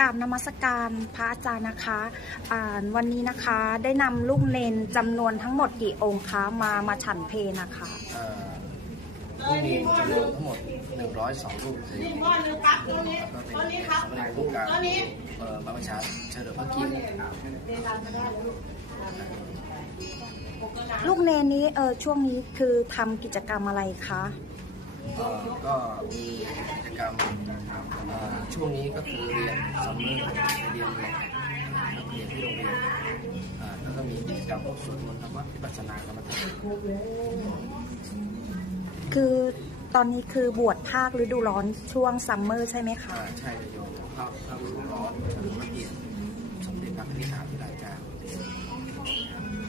กราบนมัสการพระอาจารย์นะคะอ่าวันนี้นะคะได้นำลูกเนนจำนวนทั้งหมดกี่องค์คะมามาฉันเพนะคะเลูกมีจำนวนทั้งหมด 102ลูกคือพ่อหนึ่งครับตัวนี้ก็เป็นตัวนี้ครับสำเร็จรูปการตัวนี้เออพระประชาเฉลิมพระเกียรติลูกเนนนี้เออช่วงนี้คือทำกิจกรรมอะไรคะก็มีกิจกรรม ช่วงนี้ก็คือเรียนซัมเมอร์เรียนเรียนเรียนที่โรงเรียนอ่าแล้วก็มีกิจกรรมพวกสวดมนต์ธรรมะวิปัสสนากรรมฐานคือตอนนี้คือบวชภาคฤดูร้อนช่วงซัมเมอร์ใช่ไหมคะอ่าใช่โยมภาพภาพรู้ร้อนเฉลิมพระเกียรติสมเด็จพระนิธิถาธิราชา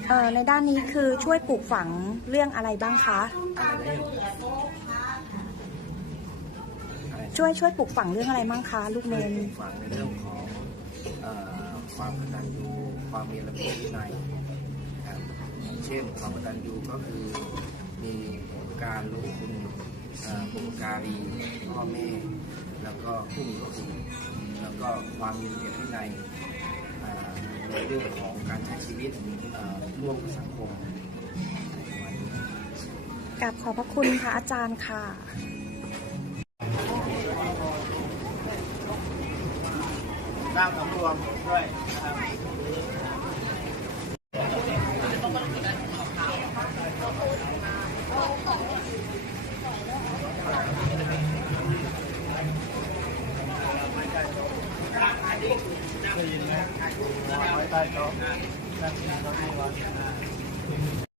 เออในด้านนี้คือช่วยปลูกฝังเรื่องอะไรบ้างคะ อะไรนะโยมอะไร ช่วยช่วยปลูกฝังเรื่องอะไรบ้างคะลูกเนนฝังในเรื่องของเอ่อความกตัญญูความมีระเบียบวินัยนะครับอย่างเช่นความกตัญญูก็คือมีการรู้คุณเอ่อบุพการีพ่อแม่แล้วก็ผู้มีพระคุณแล้วก็ความมีระเบียบวินัยอ่าในเรื่องของการใช้ชีวิตเอ่อร่วมกับสังคมอะไรประมาณนี้กราบขอบพระคุณพระอาจารย์ค่ะ ด้านสำรวมด้วยนะครับได้ยินไหมไว้ใต้โต๊ะนั่นคือเก้าอี้วาง